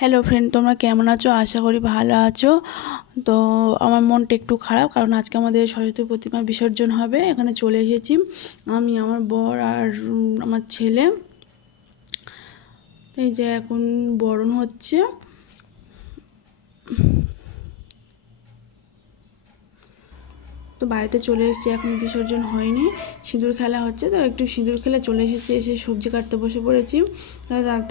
Hello friend, তোমরা কেমন আছো? আশা করি ভালো আছো। তো আমার মনটা একটু খারাপ, কারণ আজকে আমাদের সরস্বতী প্রতিমা বিসর্জন হবে। এখানে চলে এসেছি আমি, আমার বর আর আমার ছেলে। এই যে এখন বরণ হচ্ছে। তো বাড়িতে চলে এসেছি, এখন বিসর্জন হয়নি, সিঁদুর খেলা হচ্ছে। তো একটু সিঁদুর খেলে চলে এসেছি, এসে সবজি কাটতে বসে পড়েছি।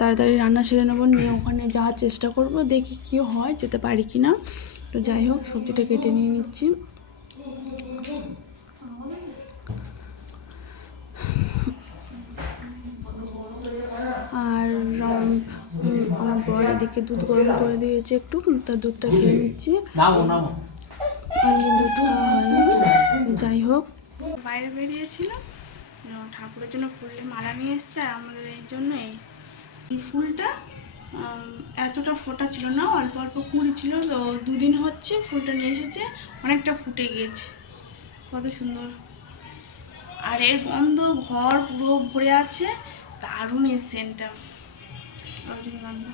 তাড়াতাড়ি রান্না সেরে নেবো, নিয়ে ওখানে যাওয়ার চেষ্টা করব, দেখি কী হয়, যেতে পারি কি না। তো যাই হোক, সবজিটা কেটে নিয়ে নিচ্ছি। আর আমার বর এদিকে দুধ গরম করে দিয়েছে একটু, তা দুধটা খেয়ে নিচ্ছি। অনেকদিন দুধ খাওয়া হয়নি। যাই হোক, বাইরে বেরিয়েছিলাম, ঠাকুরের জন্য ফুলের মালা নিয়ে এসছে। আর আমাদের এই জন্য এই ফুলটা এতটা ফোটা ছিল না, অল্প অল্প কুঁড়ি ছিল। তো দুদিন হচ্ছে ফুলটা নিয়ে এসেছে, অনেকটা ফুটে গিয়েছে। কত সুন্দর! আর এর গন্ধ ঘর পুরো ভরে আছে, দারুণ এই সেন্টটা, রজনীগন্ধা।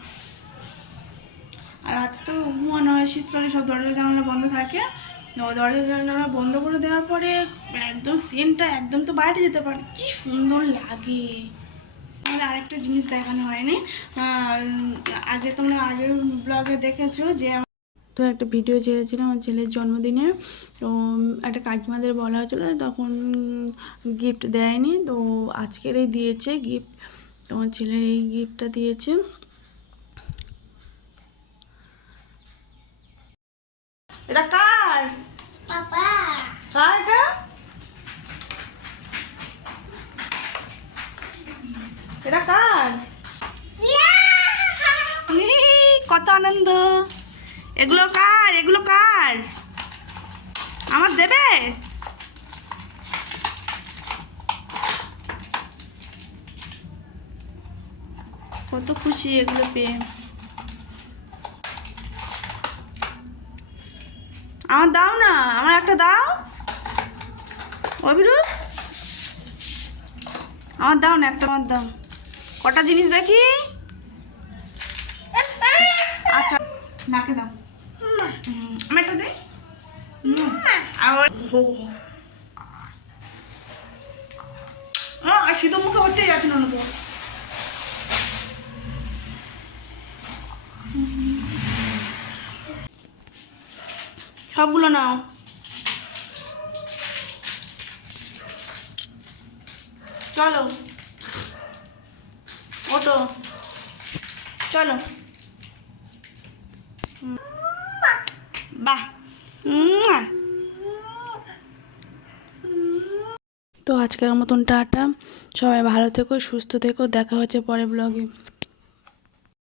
আর রাতে তো ঘুমানো হয়, শীতকালে সব দরজা জানালা বন্ধ থাকে। দরজা জানালা বন্ধ করে দেওয়ার পরে একদম সেন্টটা একদম তো বাইরে যেতে পারে, কি সুন্দর লাগে। আরেকটা জিনিস দেখানো হয়নি, আগে তোমরা আগের ব্লগে দেখেছো যে তো একটা ভিডিও ছেড়েছিলাম আমার ছেলের জন্মদিনের। তো একটা কাকিমাদের বলা হয়েছিলো, তখন গিফট দেয়নি, তো আজকের এই দিয়েছে গিফট। তোমার ছেলের এই গিফটটা দিয়েছে। এটা কার? পাপা। কার এটা? এটা কার? কত আনন্দ! এগুলো কার? এগুলো কার? আমার দেবে? কত খুশি এগুলো পেয়ে। আমার দাও না, আমার একটা দাও। অভিরুদ্ধ, আমার দাও না একটা, আমার দাও। কটা জিনিস দেখি। আচ্ছা, নাকে দাও। আমি একটা দেই। আর শীত মুখে হতেই যাচ্ছে না তো। সবগুলো নাও। চলো, ওটো, চলো। বাহ। তো আজকের মতন টাটা, সবাই ভালো থেকো, সুস্থ থেকো, দেখা হচ্ছে পরের ব্লগে।